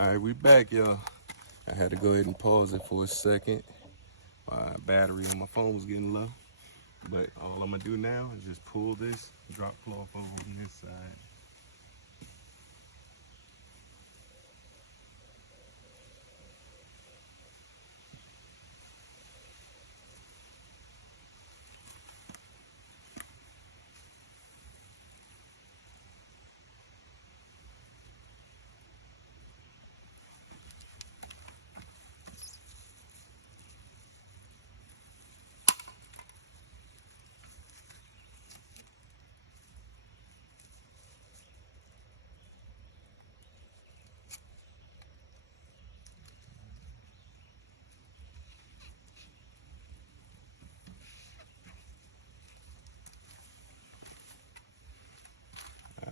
All right, we back, y'all. I had to go ahead and pause it for a second. My battery on my phone was getting low. But all I'm gonna do now is just pull this drop cloth over on this side.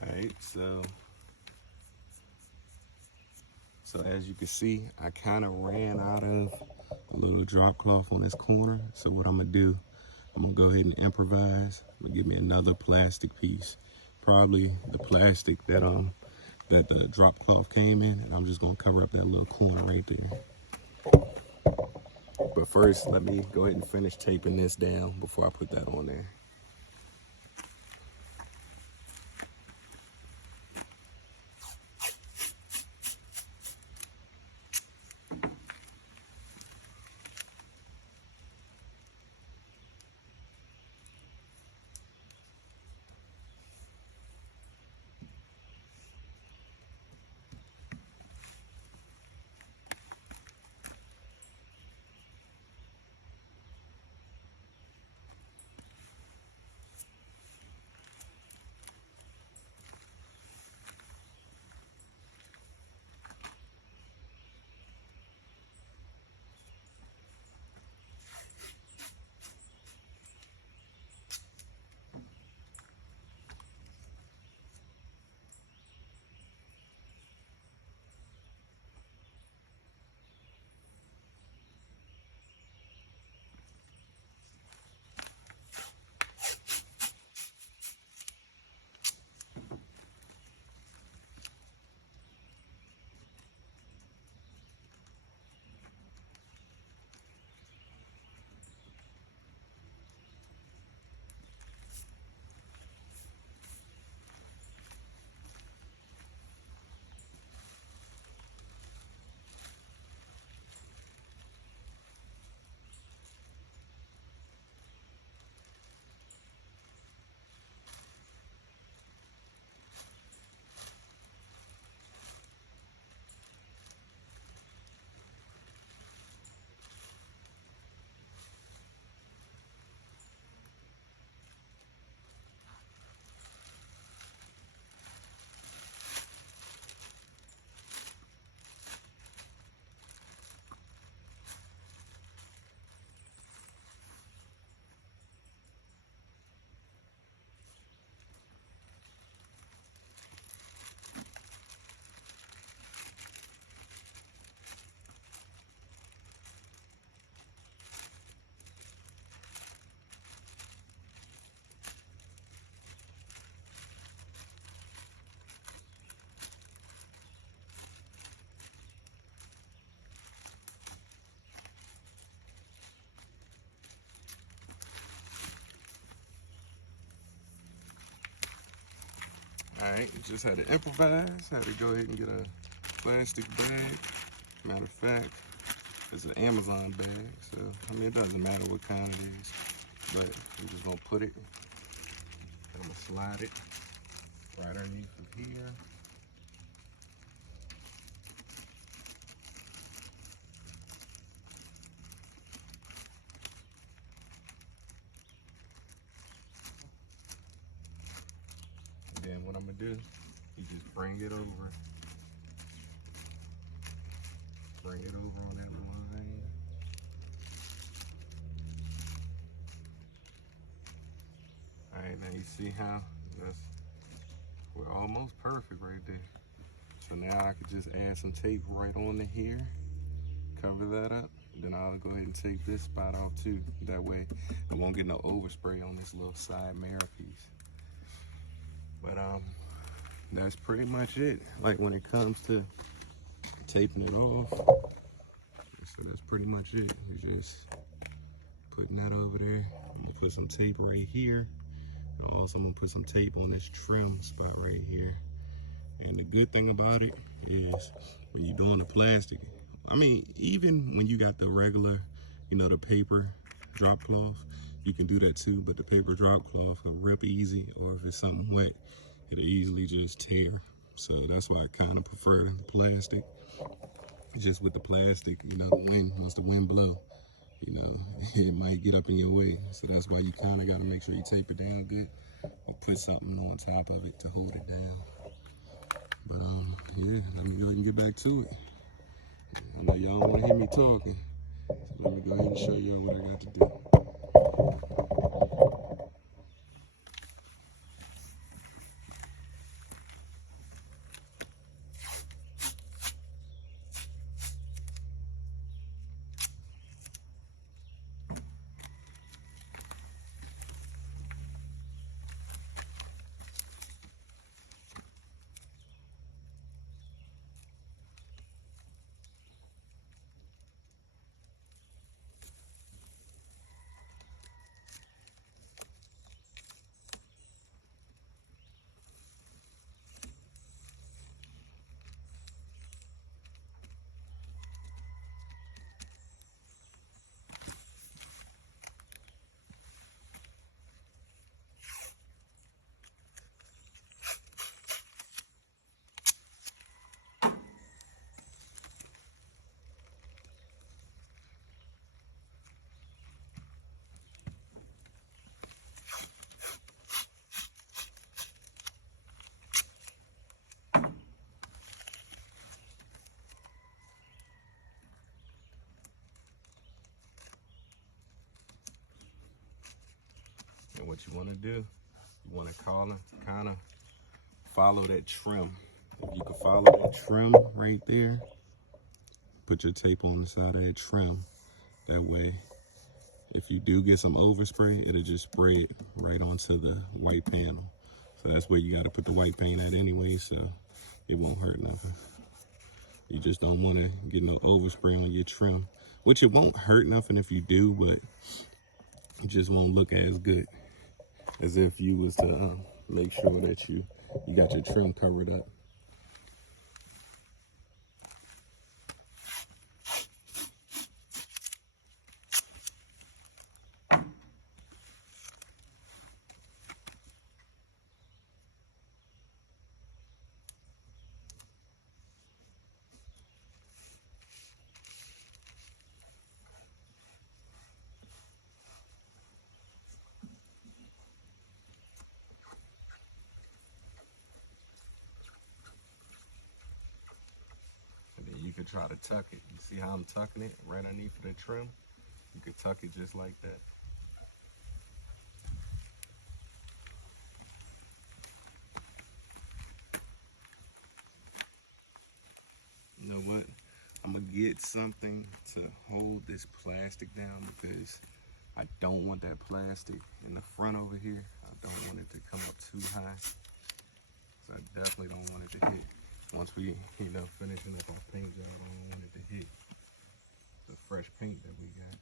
All right, so as you can see, I kind of ran out of the little drop cloth on this corner. So what I'm gonna do, I'm gonna go ahead and improvise. I'm gonna give me another plastic piece, probably the plastic that the drop cloth came in, and I'm just gonna cover up that little corner right there. But first, let me go ahead and finish taping this down before I put that on there. All right, just had to improvise, had to go ahead and get a plastic bag. Matter of fact, it's an Amazon bag, so I mean, it doesn't matter what kind it is, but I'm just gonna put it, I'm gonna slide it right underneath of here. And then what I'm gonna do, you just bring it over on that line. All right, now you see how we're almost perfect right there. So now I could just add some tape right on to here, cover that up. Then I'll go ahead and take this spot off too. That way I won't get no overspray on this little side mirror piece. But that's pretty much it. Like when it comes to taping it off. So that's pretty much it. You're just putting that over there. I'm gonna put some tape right here. And also I'm gonna put some tape on this trim spot right here. And the good thing about it is when you're doing the plastic, I mean, even when you got the regular, you know, the paper drop cloth, you can do that too, but the paper drop cloth will rip easy, or if it's something wet, it'll easily just tear. So that's why I kind of prefer the plastic. Just with the plastic, you know, once the wind blow, you know, it might get up in your way. So that's why you kind of got to make sure you tape it down good or put something on top of it to hold it down. But yeah, let me go ahead and get back to it. I know y'all don't want to hear me talking, so let me go ahead and show y'all what I got to do. And what you want to do, you want to kind of follow that trim. If you can follow that trim right there, put your tape on the side of that trim. That way, if you do get some overspray, it'll just spray it right onto the white panel. So that's where you got to put the white paint at anyway, so it won't hurt nothing. You just don't want to get no overspray on your trim, which it won't hurt nothing if you do, but it just won't look as good as if you was to make sure that you got your trim covered up. You could try to tuck it. You see how I'm tucking it right underneath the trim? You could tuck it just like that. You know what? I'm gonna get something to hold this plastic down because I don't want that plastic in the front over here. I don't want it to come up too high. So I definitely don't want it to hit. Once we, finishing up our paint job, I don't want it to hit the fresh paint that we got.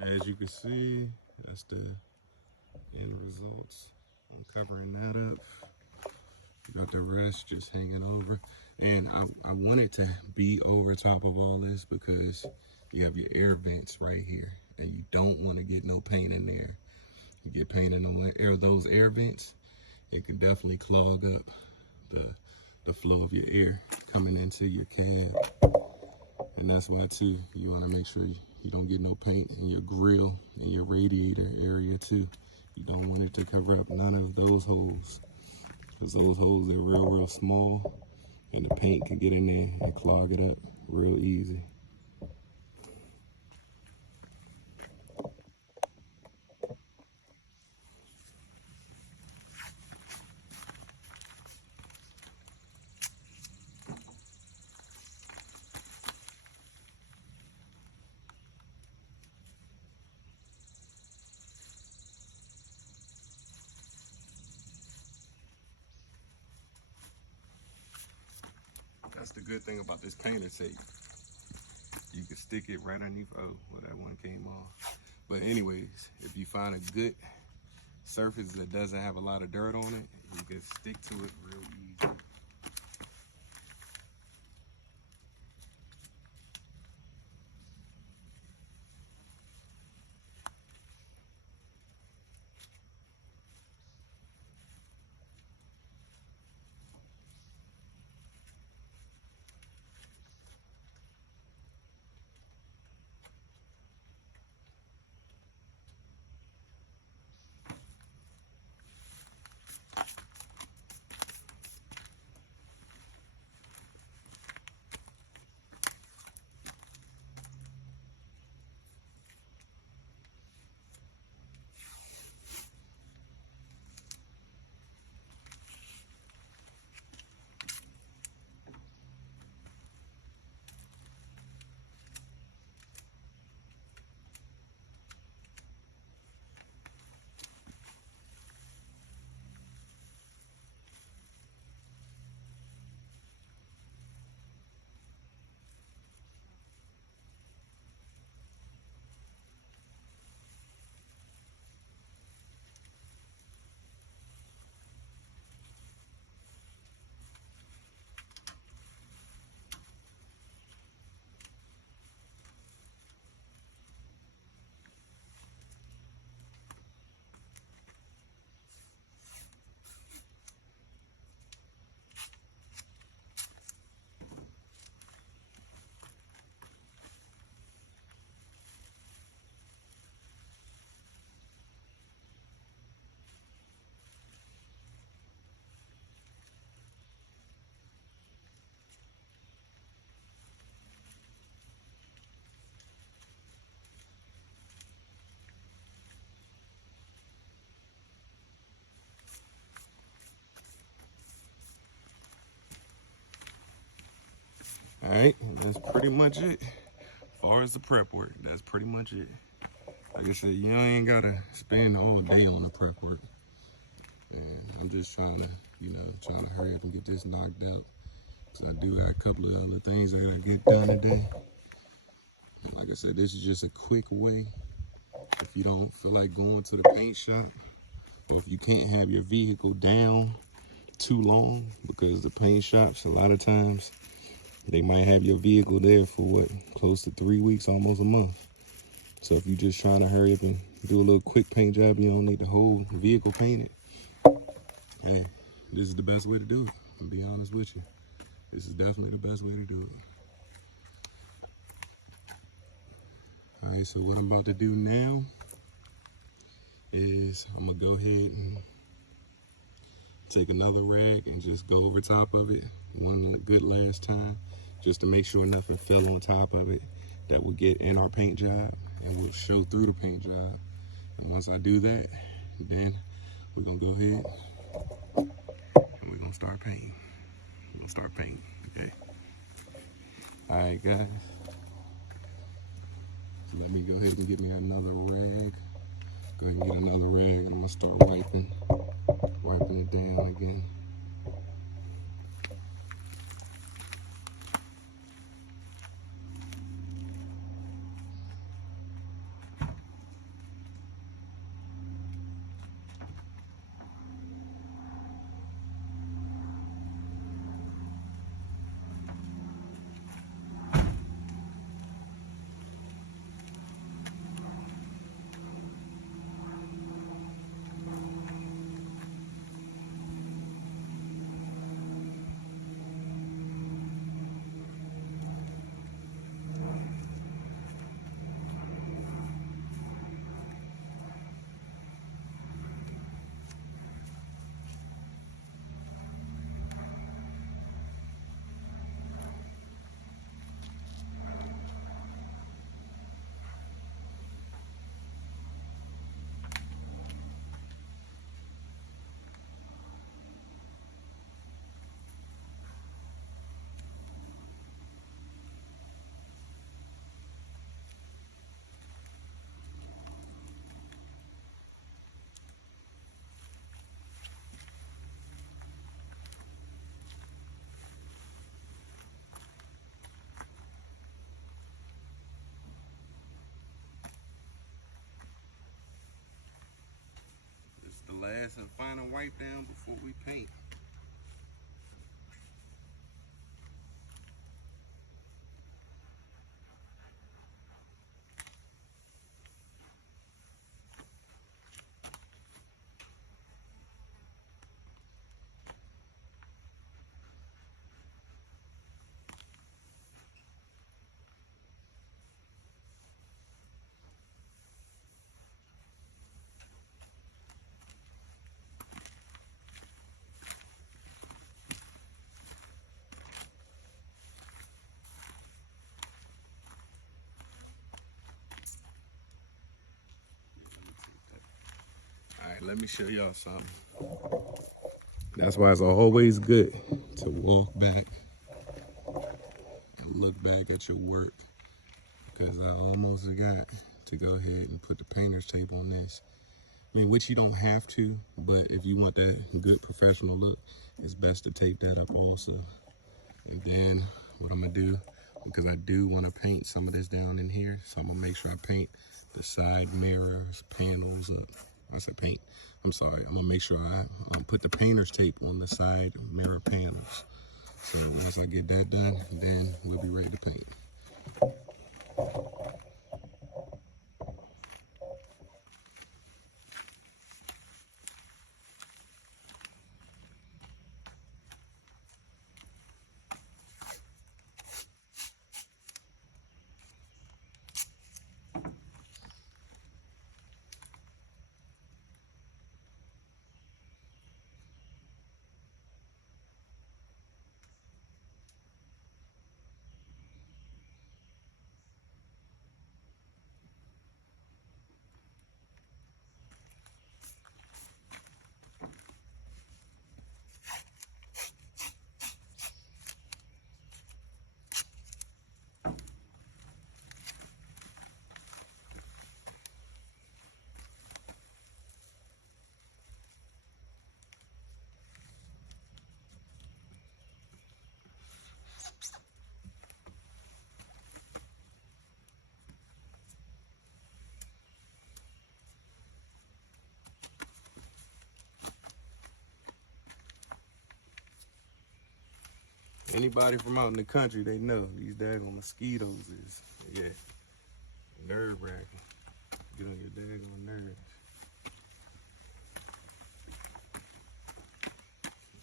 As you can see, that's the end results. I'm covering that up. Got the rest just hanging over. And I want it to be over top of all this because you have your air vents right here. And you don't want to get no paint in there. You get paint in those air vents, it can definitely clog up the flow of your air coming into your cab. And that's why too, you want to make sure you don't get no paint in your grill and your radiator area too. You don't want it to cover up none of those holes, because those holes are real small and the paint can get in there and clog it up real easy. That's the good thing about this painter tape. You can stick it right underneath. Oh, well, that one came off. But anyways, if you find a good surface that doesn't have a lot of dirt on it, you can stick to it real easy. All right, that's pretty much it. As far as the prep work, that's pretty much it. Like I said, you ain't gotta spend all day on the prep work. And I'm just trying to, trying to hurry up and get this knocked out. Because I do have a couple of other things I gotta get done today. And like I said, this is just a quick way. If you don't feel like going to the paint shop, or if you can't have your vehicle down too long, because the paint shops, a lot of times, they might have your vehicle there for what, close to 3 weeks, almost a month. So if you're just trying to hurry up and do a little quick paint job, you don't need the whole vehicle painted. Hey, this is the best way to do it. I'll be honest with you. This is definitely the best way to do it. All right, so what I'm about to do now is I'm gonna go ahead and take another rag and just go over top of it one good last time, just to make sure nothing fell on top of it that will get in our paint job and will show through the paint job. And once I do that, then we're gonna go ahead and we're gonna start painting. We're gonna start painting, okay? All right, guys. So let me go ahead and get me another rag. Go ahead and get another rag, and I'm gonna start wiping it down again. last and final wipe down before we paint. All right, let me show y'all something. That's why it's always good to walk back and look back at your work, because I almost forgot to go ahead and put the painter's tape on this. I mean, which you don't have to, but if you want that good professional look, it's best to tape that up also. And then what I'm gonna do, because I do want to paint some of this down in here, so I'm gonna make sure I paint the side mirrors, panels up. I said paint, I'm sorry. I'm gonna make sure I put the painter's tape on the side mirror panels. So once I get that done, then we'll be ready to paint. Anybody from out in the country, they know these daggone mosquitoes is, yeah, nerve-wracking. Get on your daggone nerves.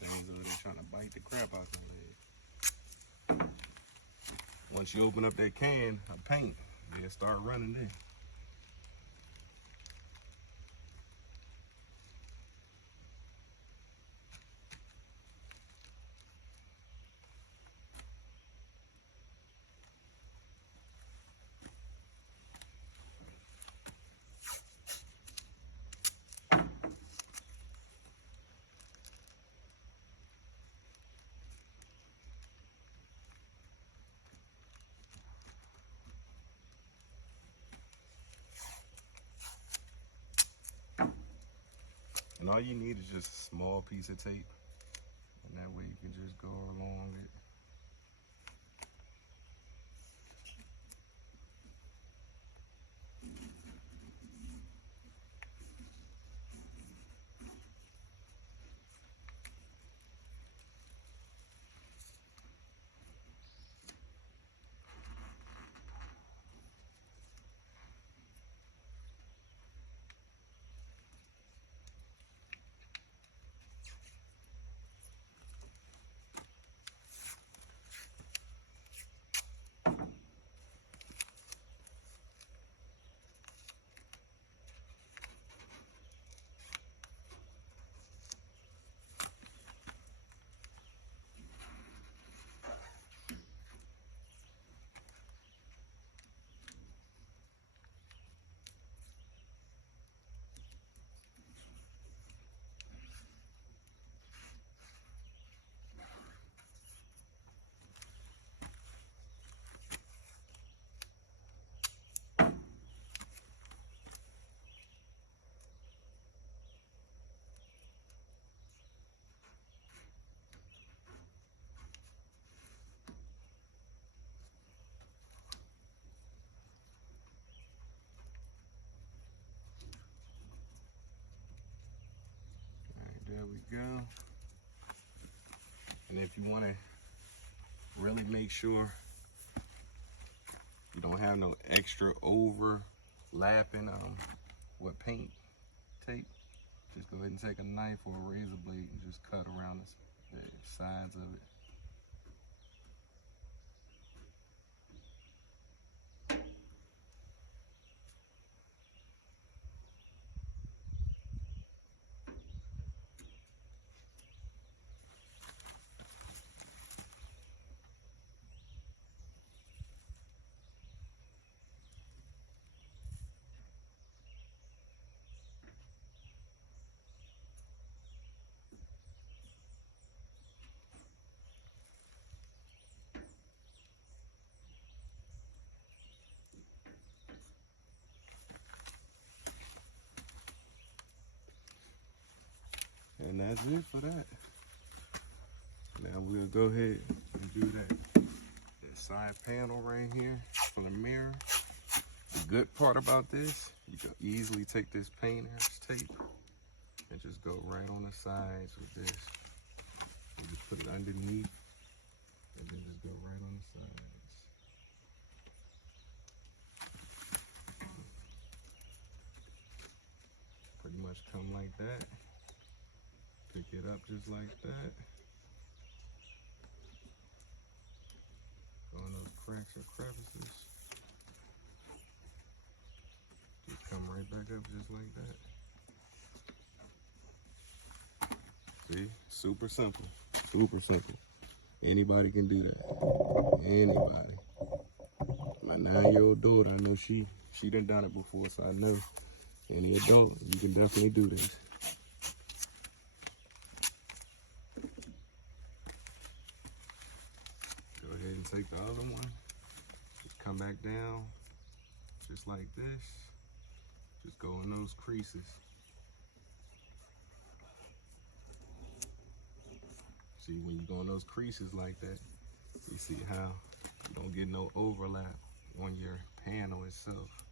Things over there trying to bite the crap out your leg. Once you open up that can of paint, they'll start running there. And all you need is just a small piece of tape, and that way you can just go along it. And if you want to really make sure you don't have no extra overlapping with paint tape, just go ahead and take a knife or a razor blade and just cut around the sides of it. And that's it for that. Now we'll go ahead and do that side panel right here for the mirror. The good part about this, you can easily take this painter's tape and just go right on the sides with this. You just put it underneath and then just go right on the sides. Pretty much come like that. Pick it up just like that. Go in those cracks or crevices. Just come right back up just like that. See? Super simple. Super simple. Anybody can do that. Anybody. My 9-year-old daughter, I know she done it before, so I know any adult, you can definitely do this. Go ahead and take the other one. Just come back down, just like this. Just go in those creases. See, when you go in those creases like that, you see how you don't get no overlap on your panel itself.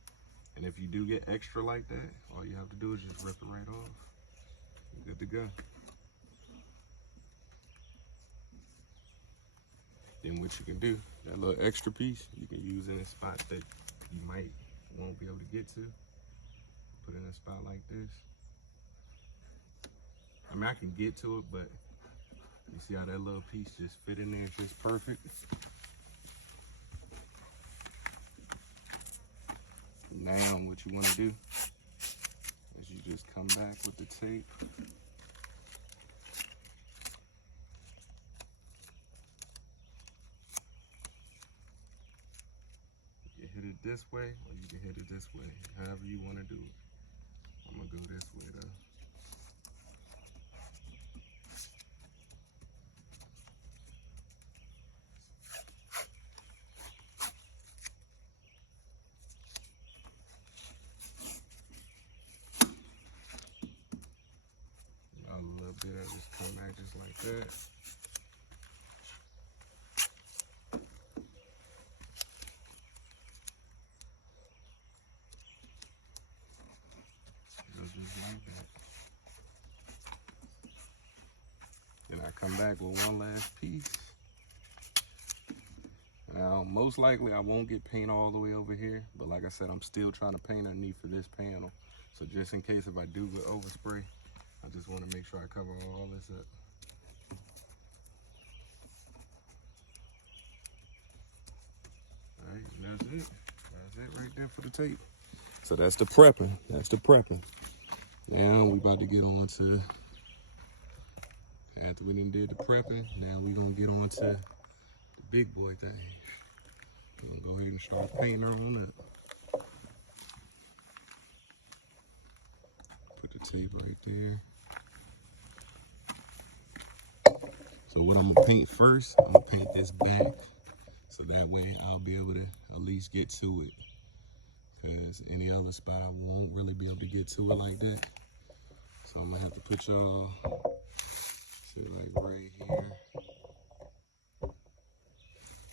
And if you do get extra like that, all you have to do is just rip it right off. You're good to go. Then what you can do, that little extra piece, you can use in a spot that you won't be able to get to. Put it in a spot like this. I mean, I can get to it, but you see how that little piece just fit in there just perfect? Now what you want to do is you just come back with the tape. You can hit it this way or you can hit it this way, however you want to do it. I'm going to go this way though. A little bit of just come back just like that. Just like that. Then I come back with one last piece. Now, most likely I won't get paint all the way over here, but like I said, I'm still trying to paint underneath for this panel. So just in case if I do get overspray, I just want to make sure I cover all this up. All right, and that's it. That's it right there for the tape. So that's the prepping. That's the prepping. Now we about to get on to, after we done did the prepping, now we gonna get on to the big boy thing. We're gonna go ahead and start painting her on up. Put the tape right there. So what I'm gonna paint first, I'm gonna paint this back. So that way I'll be able to at least get to it. Because any other spot I won't really be able to get to it like that. So I'm gonna have to put y'all, shit like right here.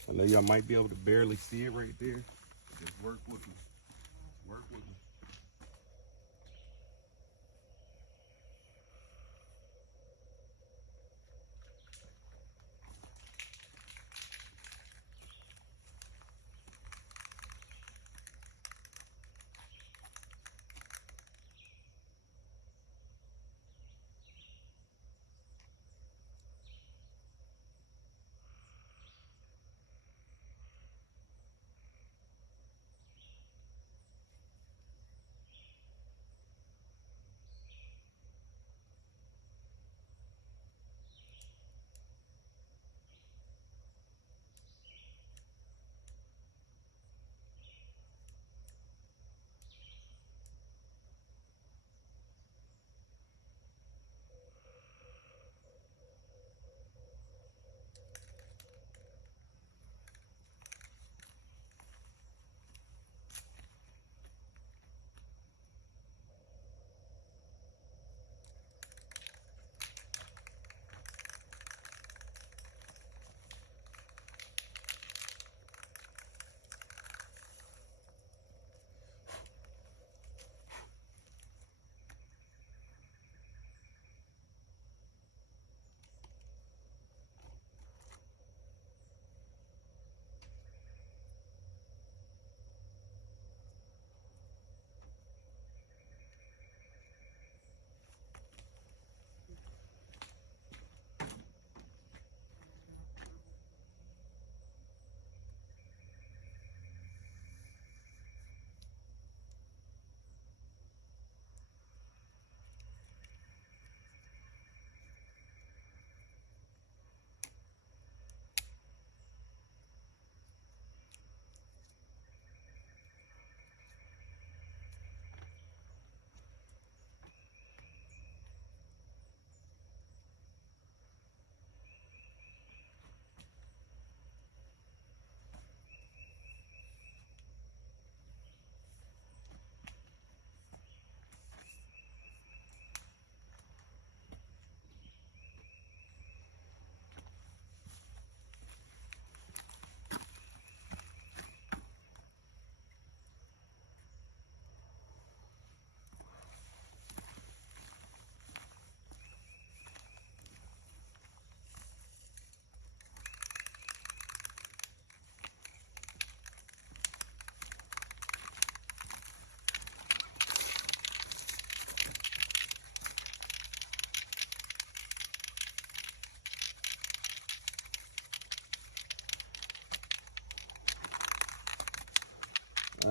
I know y'all might be able to barely see it right there. Just work with me. Work with me.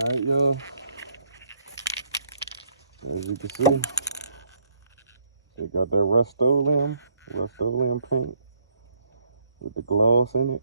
Alright, y'all. As you can see, they got that Rust-Oleum paint with the gloss in it.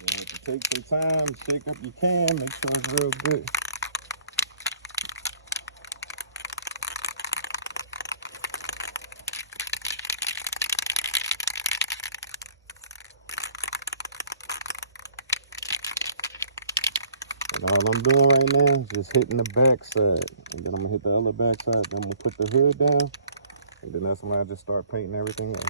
You have to take some time, shake up your can, make sure it's real good. And all I'm doing right now is just hitting the back side. And then I'm gonna hit the other back side. Then I'm gonna put the hood down. And then that's when I just start painting everything else.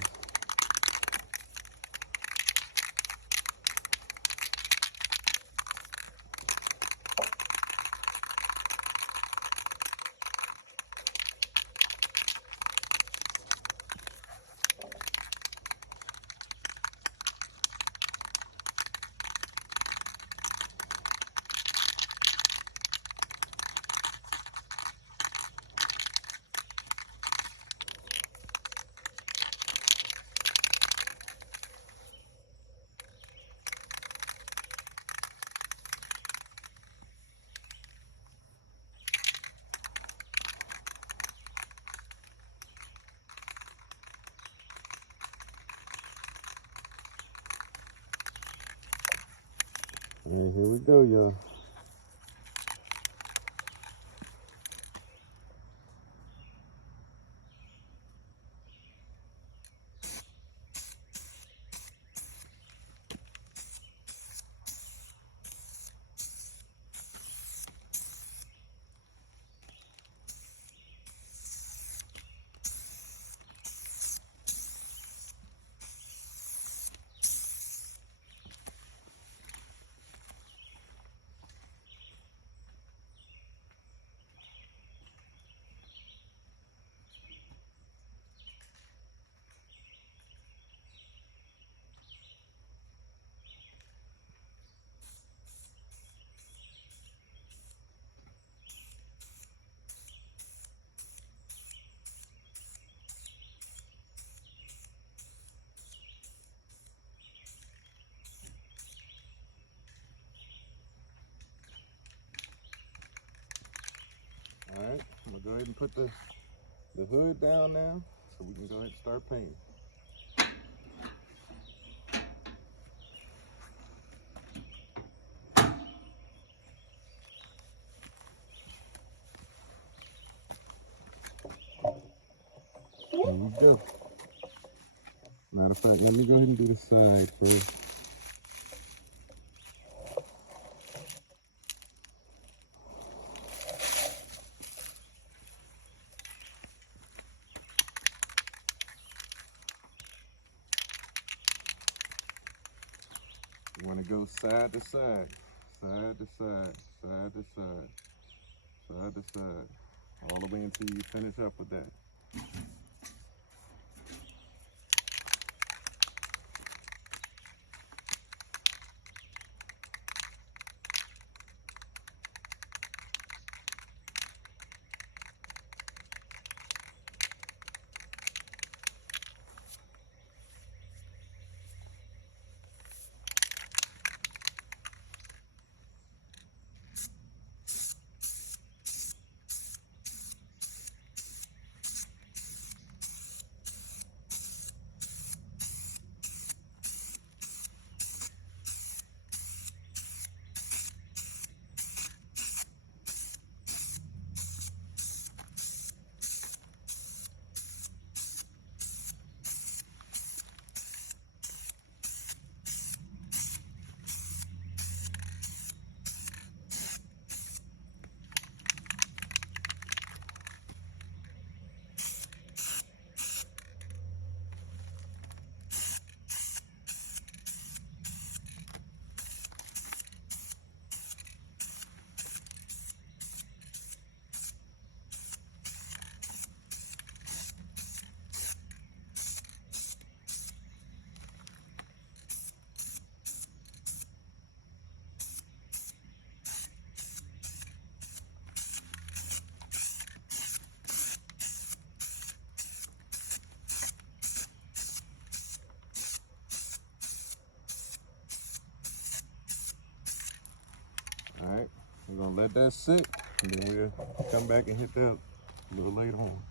And here we go, y'all. All right, I'm gonna go ahead and put the hood down now so we can go ahead and start painting. Here we go. Matter of fact, let me go ahead and do the side first. You want to go side to side, side to side, side to side, side to side, all the way until you finish up with that. let that sit, and then we'll come back and hit that a little later on.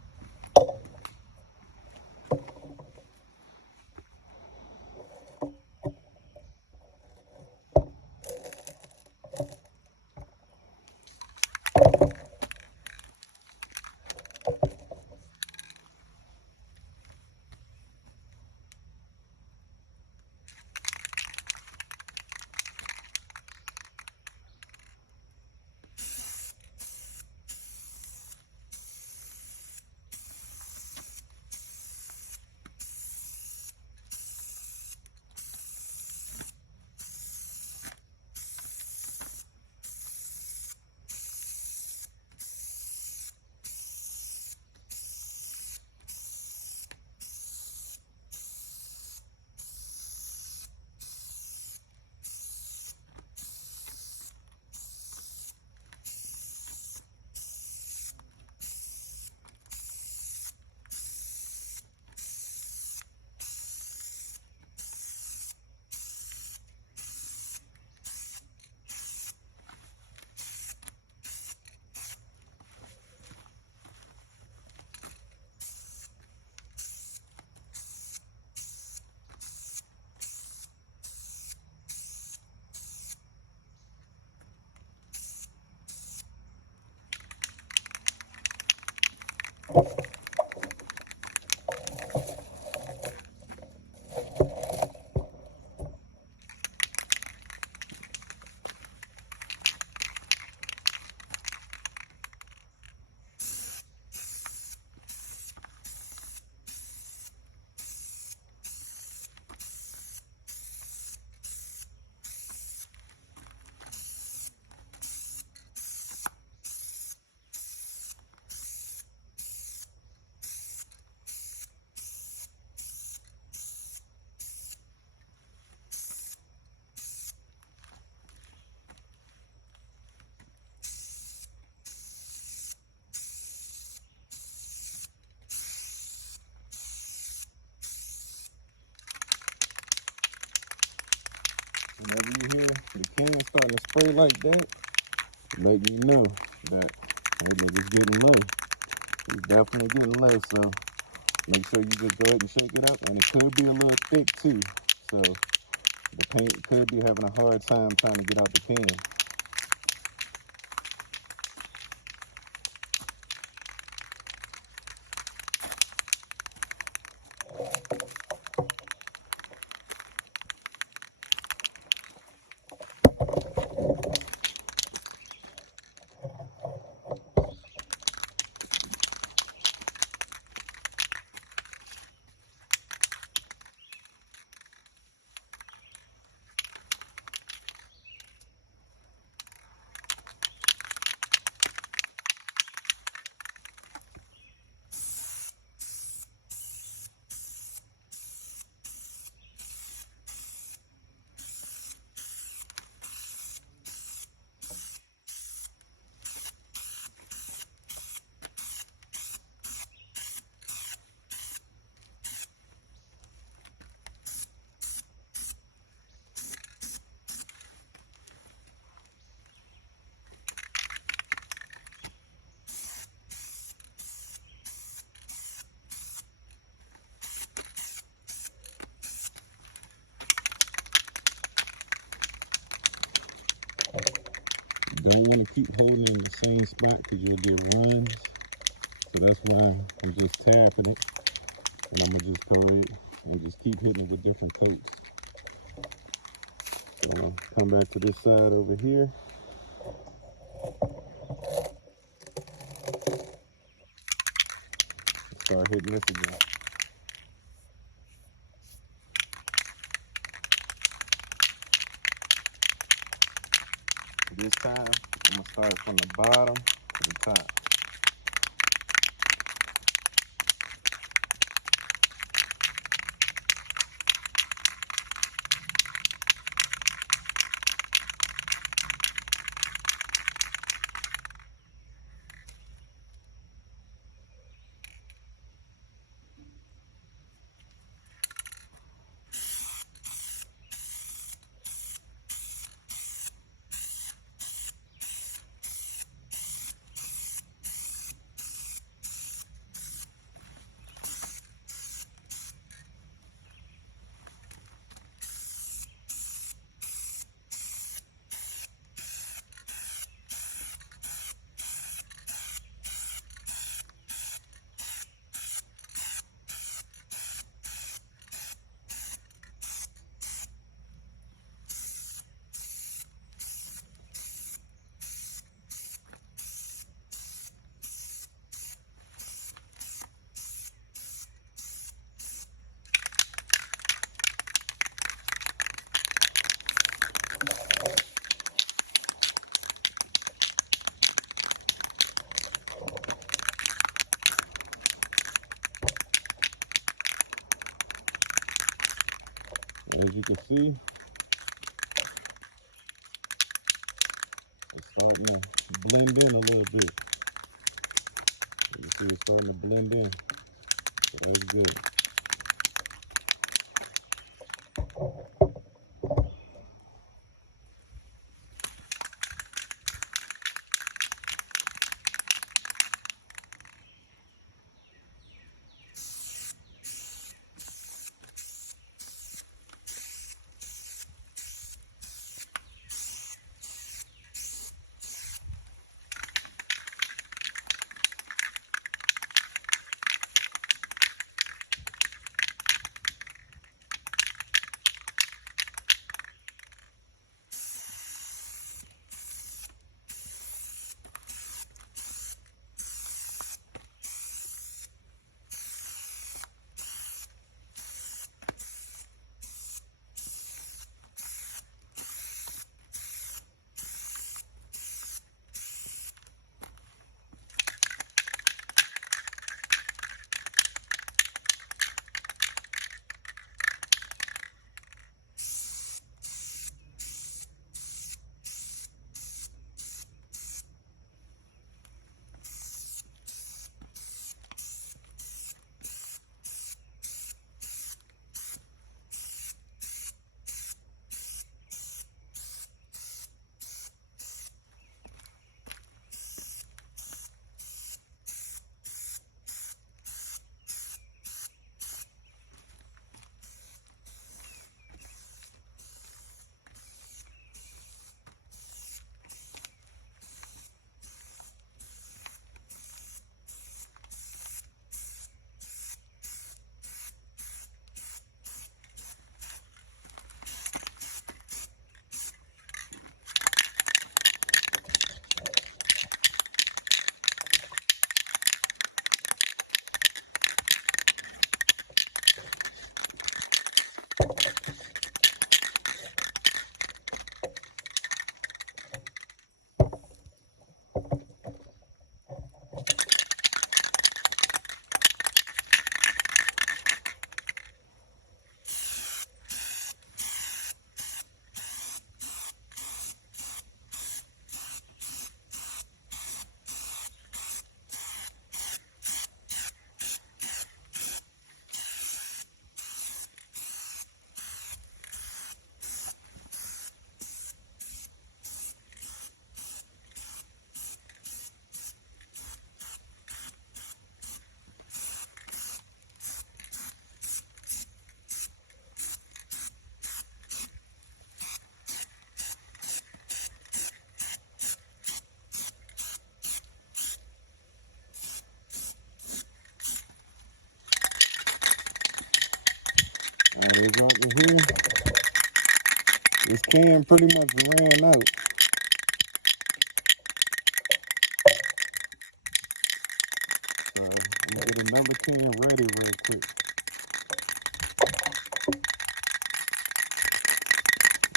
Whenever you hear the can starting to spray like that, let you know that nigga's getting low. It's definitely getting low, so make sure you just go ahead and shake it up. And it could be a little thick too, so the paint could be having a hard time trying to get out the can. You don't want to keep holding in the same spot because you'll get runs. So that's why I'm just tapping it. And I'm going to just go ahead and just keep hitting it with different coats. So I'll come back to this side over here. Start hitting this again. This time, I'm going to start from the bottom to the top. As you can see, it's starting to blend in a little bit. You see it's starting to blend in. So that's good. Alright, as y'all can hear, this can pretty much ran out. I'm gonna get another can ready real quick.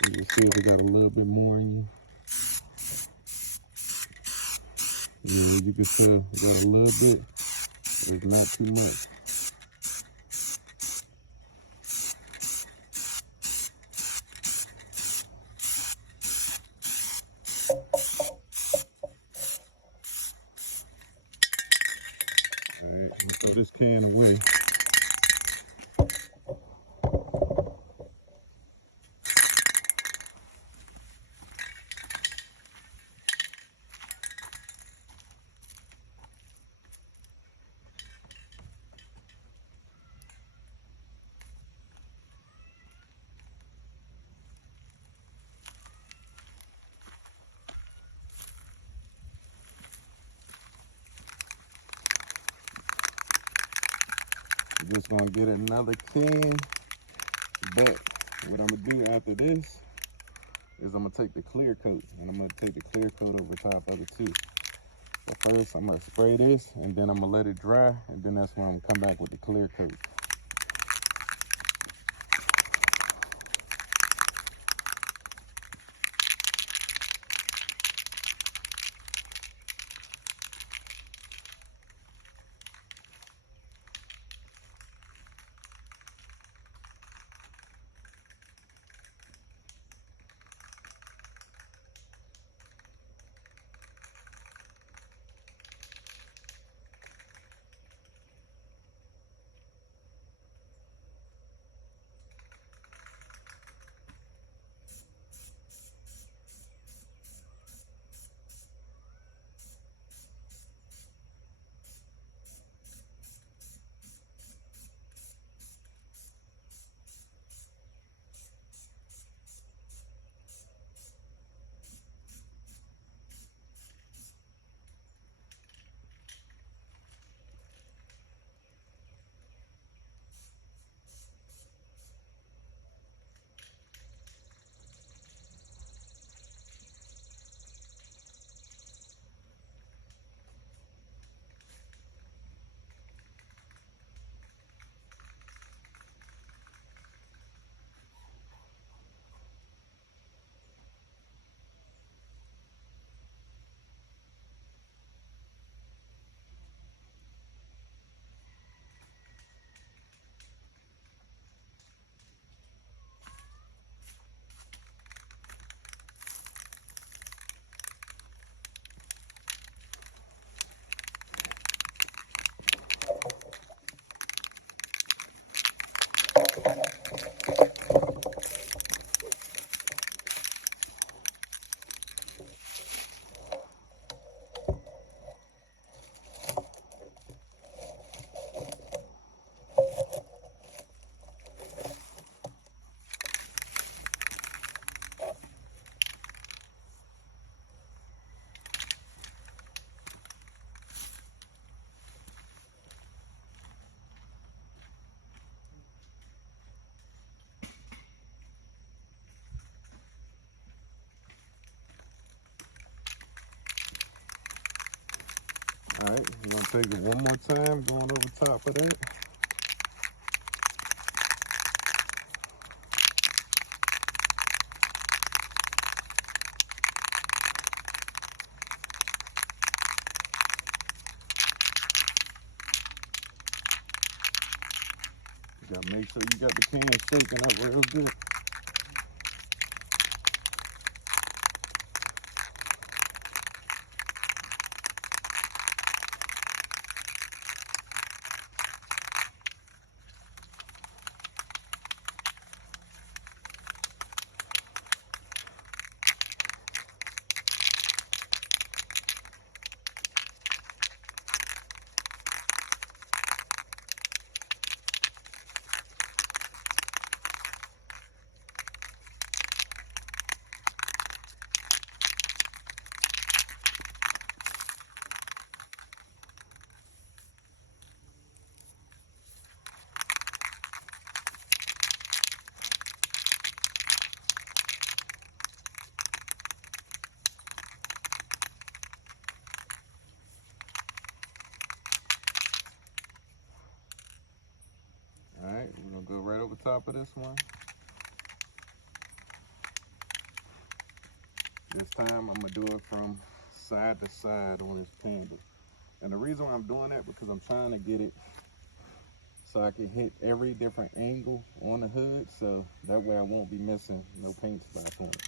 You can see if we got a little bit more in you. Yeah, you can tell we got a little bit. It's not too much. Alright, let's throw this can away. We're just gonna get another can. But what I'm gonna do after this is I'm gonna take the clear coat and I'm gonna take the clear coat over top of it too. But first I'm gonna spray this and then I'm gonna let it dry and then that's when I'm gonna come back with the clear coat. All right, we're gonna take it one more time, going over top of that. You gotta make sure you got the can shaking up real good. All right, we're gonna go right over top of this one. This time I'm gonna do it from side to side on this Panda. And the reason why I'm doing that, because I'm trying to get it so I can hit every different angle on the hood, so that way I won't be missing no paint spots on it.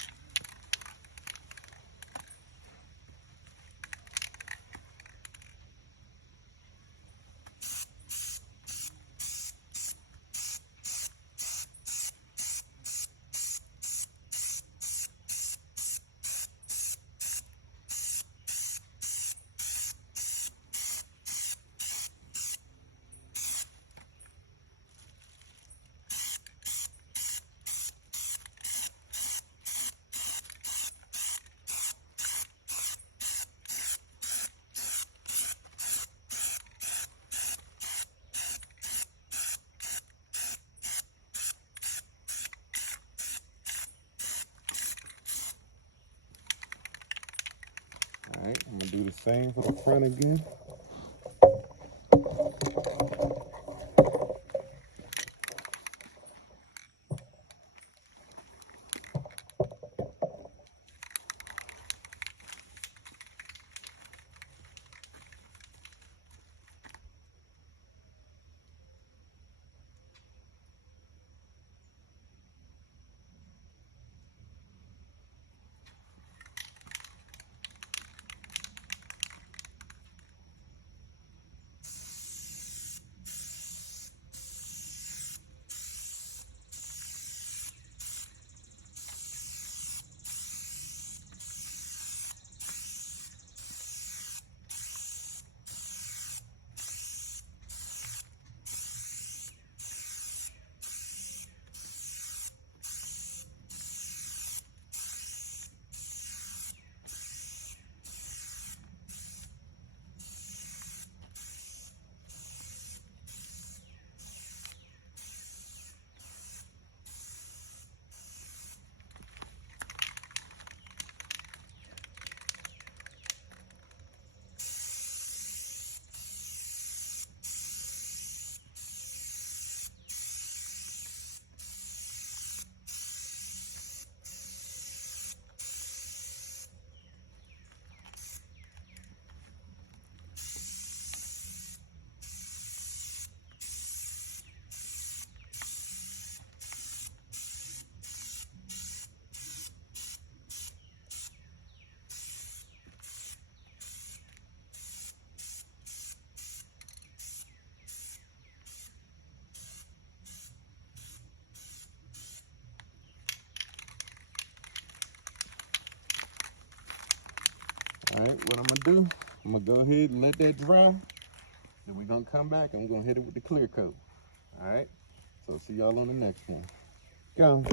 All right, I'm gonna do the same for the front again. All right, what I'm gonna do, I'm gonna go ahead and let that dry. Then we're gonna come back and we're gonna hit it with the clear coat. All right, so see y'all on the next one. Go.